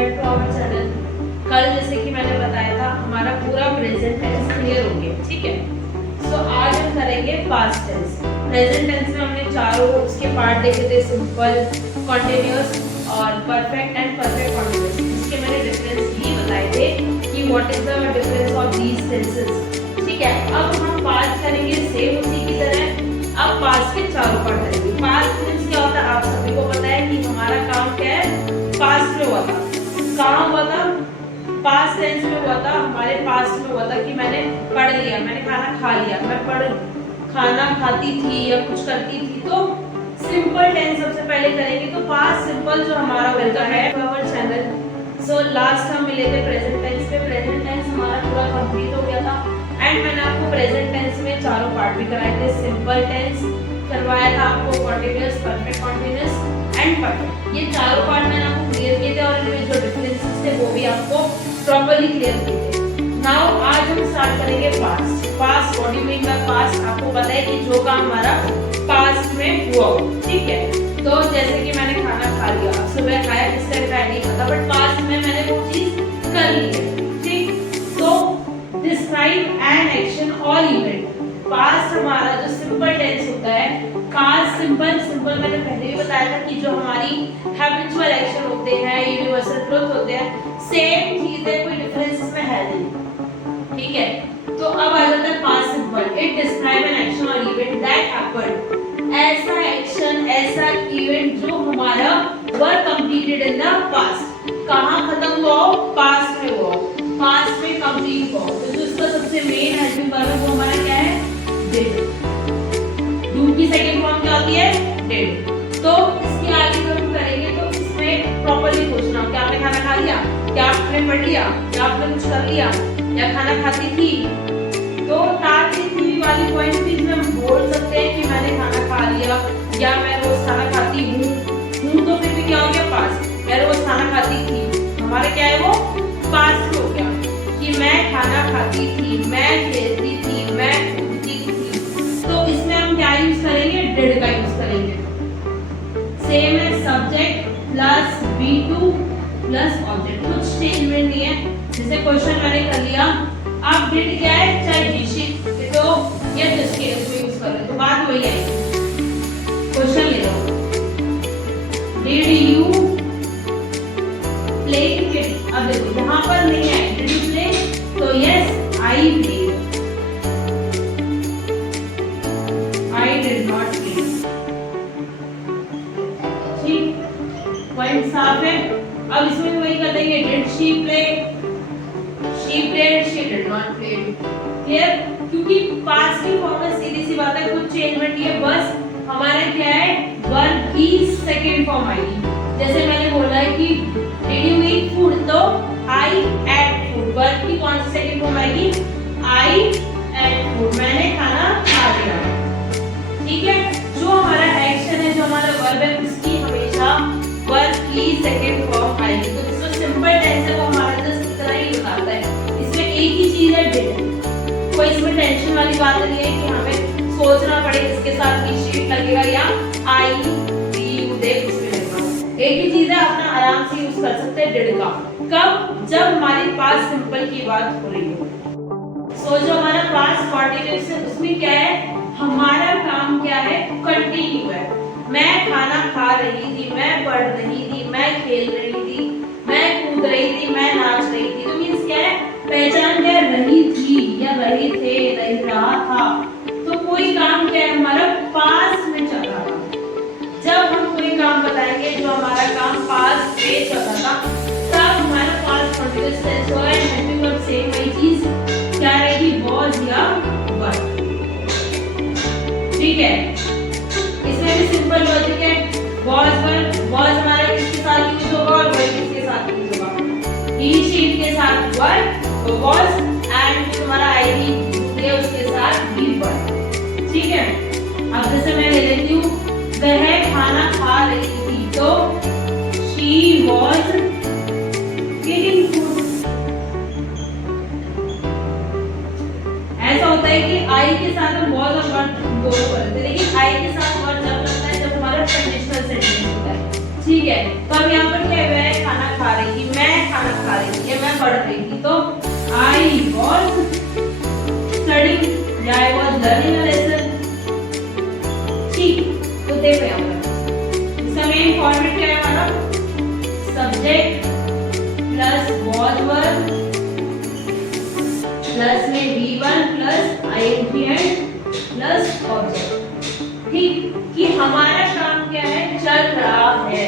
Back to our channel. कल जैसे कि मैंने बताया था हमारा पूरा प्रेजेंट टेंस क्लियर हो गया, ठीक है। सो आज हम करेंगे पास्ट टेंस। प्रेजेंट टेंस में हमने चारों उसके पार्ट देखे थे, सिंपल, कॉन्टिन्यूअस और परफेक्ट एंड परफेक्ट कॉन्टिन्यूअस। इसके मैंने डिफरेंस ये बताए थे कि what is the difference of these tenses, ठीक है। अब हम पास्ट करेंगे सेम उसी की तरह। अब पास्ट के चारों पार्ट करेंगे। पास्ट टेंस क्या होता है आप सभी को पता है कि हमारा काम क्या है, पास्ट में हुआ था। कहाँ हुआ था? पास्ट टेंस में हुआ था, हमारे पास्ट में हुआ था कि मैंने पढ़ लिया, मैंने खाना खा लिया, मैं खाना खाती थी या कुछ करती थी। तो सिंपल टेंस सबसे पहले करेंगे। तो पास्ट सिंपल जो हमारा वेलकम है आवर चैनल। सो लास्ट हम मिले थे प्रेजेंट टेंस पे। प्रेजेंट टेंस हमारा पूरा कंप्लीट हो गया था एंड मैंने आपको प्रेजेंट टेंस में चारों पार्ट भी कराए थे। सिंपल टेंस करवाया था आपको, continuous, perfect continuous and perfect. ये चारों पार्ट मैंने आपको क्लियर किए थे और इनमें जो डिफरेंसेस थे वो भी आपको प्रॉपर्ली क्लियर किए थे। नाउ आज हम स्टार्ट करेंगे past. Past what do you mean by past? आपको पता है कि जो काम हमारा पास्ट में हुआ, ठीक है। तो जैसे कि मैंने खाना खा लिया, सुबह खाया, किस टाइम खाया नहीं पता, बट पास्ट में मैंने वो चीज कर ली है, ठीक। तो डिस्क्राइब एन एक्शन और इवेंट। पास्ट हमारा जो सिंपल टेंस होता है, पास्ट सिंपल मैंने पहले भी बताया था कि जो हमारी हैबिचुअल एक्शन होते हैं, यूनिवर्सल ट्रुथ होते हैं, सेम चीज है, कोई डिफरेंस इसमें है नहीं, ठीक है। तो अब आ जाता है past simple. It describe an action और इवेंट दैट हैपेंड। ऐसा एक्शन, ऐसा इवेंट जो हमारा वर कंप्लीटेड इन द पास्ट। कहां खत्म हुआ हो? पास्ट में हुआ, पास्ट में कंप्लीट हुआ। तो जो इसका सबसे मेन हेल्पिंग वर्ब है वो हमारा क्या है? डिड। डू की सेकंड फॉर्म क्या होती है? डिड। तो इसके आगे जब हम करेंगे तो इसमें प्रॉपर्ली पूछना, क्या आपने खाना खा लिया, क्या आपने पढ़ लिया, क्या आपने कुछ कर लिया, या खाना खाती थी। तो ताकि थी वाली पॉइंट भी हम बोल सकते हैं कि मैंने खाना खा लिया या मैं रोज खाना खाती हूँ। तो फिर भी क्या हो गया? पास्ट। मैं रोज खाना खाती थी, हमारा क्या है वो? पास्ट हो गया कि मैं खाना खाती थी, मैं खेलती थी, मैं कूदती थी। तो इसमें हम क्या यूज करेंगे? डिड का यूज करेंगे। सेम है, subject plus V2 plus object, कुछ चेंजमेंट नहीं है। जैसे क्वेश्चन मैंने कर लिया, अब डिड क्या है? चाहे जिशी तो या जिसके यूज कर रहे, तो बात वही है। क्वेश्चन ले लो, डिड यू प्ले क्रिकेट? अब देखो यहाँ पर नहीं है डिड यू प्ले, तो yes I play, I did not play, ठीक। पॉइंट साफ है। अब इसमें वही कर देंगे, did she play, she played, she did not play, clear. क्योंकि पास्ट की फॉर्म में सीधी सी बात है, कुछ चेंजमेंट नहीं है, बस हमारा क्या है? वर्ब की सेकंड फॉर्म आएगी। जैसे मैंने बोला है कि डिड यू ईट फूड, तो आई एट फूड। वर्ब की कौन सी सेकंड फॉर्म आएगी? आई एट फूड, मैंने खाना खा लिया, ठीक है। जो हमारा एक्शन है, जो हमारा वर्ब है, उसकी हमेशा वर्ब की सेकंड फॉर्म आएगी। तो जो सिंपल टेंस है वो हमारा जस्ट इतना ही बताता है। इसमें एक ही चीज है, डिड। कोई इसमें टेंशन वाली बात नहीं है कि हमें सोचना पड़े किसके साथ शीट लगेगा या आई वी यू दे कुछ भी लगेगा। एक ही चीज है, अपना आराम से यूज कर सकते हैं डिड का। कब? जब हमारे पास सिंपल की बात हो रही हो। सो जो हमारा पास्ट कॉन्टिन्यूअस है उसमें क्या है? हमारा काम क्या है? कंटिन्यू है। मैं खाना खा रही थी, मैं पढ़ रही थी, मैं खेल रही थी, मैं कूद रही थी, मैं नाच रही थी। तो मींस क्या है? पहचान क्या? रही थी या रहे थे, रह रहा था। तो कोई काम क्या है? हमारा पास्ट में चल रहा था। जब हम कोई काम बताएंगे जो हमारा काम पास्ट में चल रहा था, तब हमारा पास्ट कंटीन्यूअस टेंस होगा। हेल्पिंग वर्ब सेम वही चीज क्या रहेगी? वाज या वर, ठीक है। इसमें भी सिंपल लॉजिक है, वाज वर। वाज हमारा किसके साथ यूज होगा और वर किसके साथ यूज होगा? ही शीट के साथ वर, तो वाज, एंड हमारा आईडी प्ले उसके साथ बी वर, ठीक है। अब जैसे मैं ले लेती हूँ, वह खाना खा रही थी, तो शी वाज ईटिंग फूड। ऐसा होता है कि आई के साथ हम वाज और वर दोनों करते हैं, लेकिन आई के साथ वर जब लगता है जब हमारा कंडीशनल सेंटेंस होता है, ठीक है। तो अब यहाँ पर क्या हुआ है? खाना खा रही थी, मैं देखो यहाँ पर इसका मेन फॉर्मेट क्या है हमारा, subject plus was verb plus में V1 plus ING and plus object. ठीक, कि हमारा काम क्या है, चल रहा है,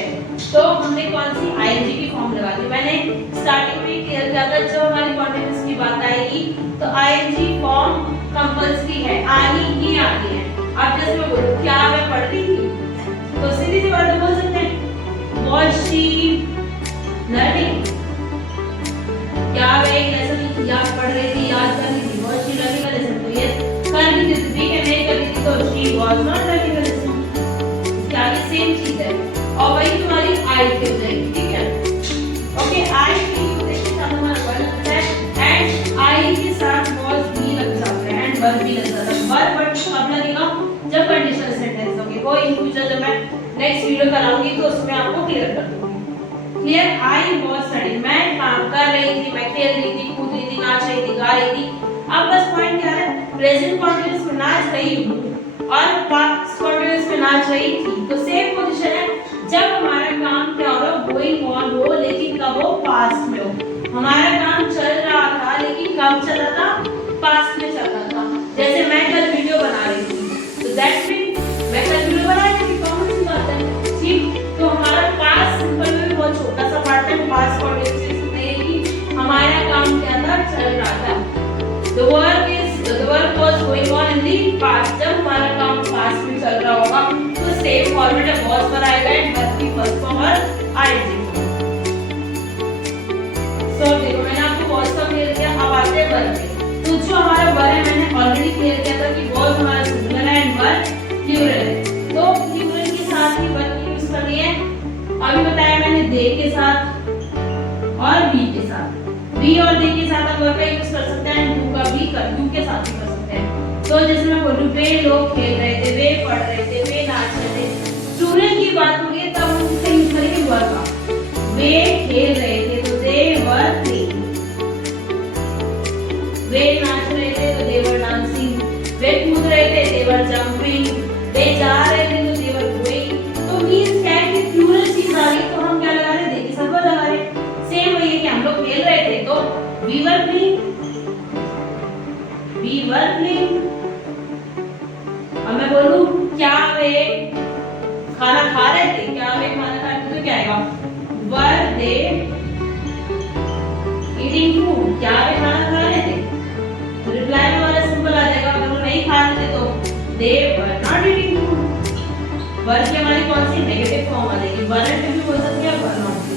तो हमने कौन सी ING की फॉर्म लगा दी। मैंने स्टार्टिंग में क्लियर किया था, जब हमारी कॉन्टिन्यूअस की बात आएगी तो ING फॉर्म कंपल्सरी है, आनी ही आनी है। अब जैसे मैं बोलूं क्या मैं पढ़ रही थी, तो सीधी सी बात बोल सकते हैं was she learning, क्या वे एक लेसन याद पढ़ रही थी, याद कर रही थी, was she learning a lesson, तो ये कर रही थी, ठीक है, नहीं कर रही थी तो she was not learning a lesson, क्या ये सेम चीज है, और वही तुम्हारी I की हो जाएगी, ठीक है। ओके, I की के साथ हमारा वर्ब लगता है एंड I के साथ was भी लग जाता है एंड वर्ब भी लग जाता है। वर्ब कब लगेगा, जब कंडीशनल सेंटेंस होंगे, वो इन फ्यूचर जब मैं नेक्स्ट वीडियो कराऊंगी तो उसमें आपको क्लियर कर दूंगी। क्लियर, आई वाज स्टडीइंग, मैं काम कर रही थी, मैं खेल रही थी, कूद रही थी, नाच रही थी, गा रही थी। अब बस पॉइंट क्या है, प्रेजेंट कॉन्टिन्यूअस में नाच रही हूं और पास्ट कॉन्टिन्यूअस में नाच रही थी, तो सेम पोजीशन है। जब हमारा काम क्या हो रहा हो, गोइंग ऑन हो, लेकिन कब हो, पास्ट में हो। हमारा काम चल रहा था लेकिन कब चल रहा था, पास्ट में चल रहा था। जैसे मैं कल वीडियो बना रही थी, तो दैट मींस मैं कल वीडियो बना रही थी, कॉमन सी बात है, ठीक। तो हमारा पास्ट सिंपल में भी बहुत छोटा सा पार्ट है, पास्ट कॉन्टिन्यूअस में कि हमारा काम क्या था, चल रहा था। The work was going on in the past, जब हमारा काम पास्ट में चल रहा होगा तो सेम फॉर्मेट है, was पर आएगा एंड वर्ब की फर्स्ट फॉर्म और ING। सो देखो मैंने आपको was का क्लियर किया, अब आते हैं वर्ब पे। तो जो हमारा वर्ब है मैंने ऑलरेडी क्लियर किया था कि was हमारा सिंगुलर है एंड वर्ब प्लूरल है, तो प्लूरल के साथ ही वर्ब यूज करनी है। अभी बताया मैंने they के साथ और we के साथ, we और they के साथ आप वर्ब का यूज कर सकते हैं एंड do का भी कर do के साथ भी कर सकते हैं। तो जैसे मैं बोलूं वे लोग खेल रहे थे, वे पढ़ रहे थे, वे नाच रहे थे, प्लूरल की बात होगी तब हम उससे यूज करेंगे वर्ब का। वे खेल रहे थे तो they were playing, वे नाच रहे थे तो they were dancing, वे कूद रहे थे they were jumping, वे जा रहे थे तो they were going। तो मींस क्या है कि प्लूरल चीज आ रही तो हम क्या लगा रहे हैं, they के साथ वर्ब लगा रहे हैं। सेम वही है कि हम लोग खेल रहे थे तो we were playing, we were playing। अब मैं बोलूं क्या वे खाना खा रहे थे, क्या वे खाना खा रहे थे, तो क्या आएगा, were they eating food, क्या वे खाना खा रहे थे, तो रिप्लाई में हमारा सिंपल आ जाएगा। अगर वो नहीं खा रहे थे तो they were not eating food। Verb की हमारी कौन सी नेगेटिव फॉर्म आ जाएगी, वर एंड भी बोल सकते हैं, वर नॉट भी,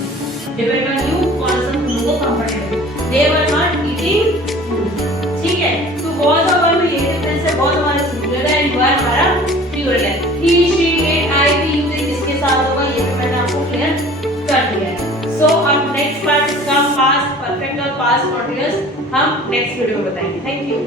डिपेंड ऑन यू कौन सा तुमको comfortable. they were not eating food, ठीक है। तो was और वर्ब में ये डिफरेंस है, was हमारा सिंगुलर है एंड वर्ब हमारा प्लूरल है। he she it I we you they किसके साथ होगा ये तो मैंने आपको क्लियर कर दिया है। सो अब नेक्स्ट पार्ट इसका पास्ट परफेक्ट और पास्ट कॉन्टिन्यूअस हम नेक्स्ट वीडियो में बताएंगे। Thank you.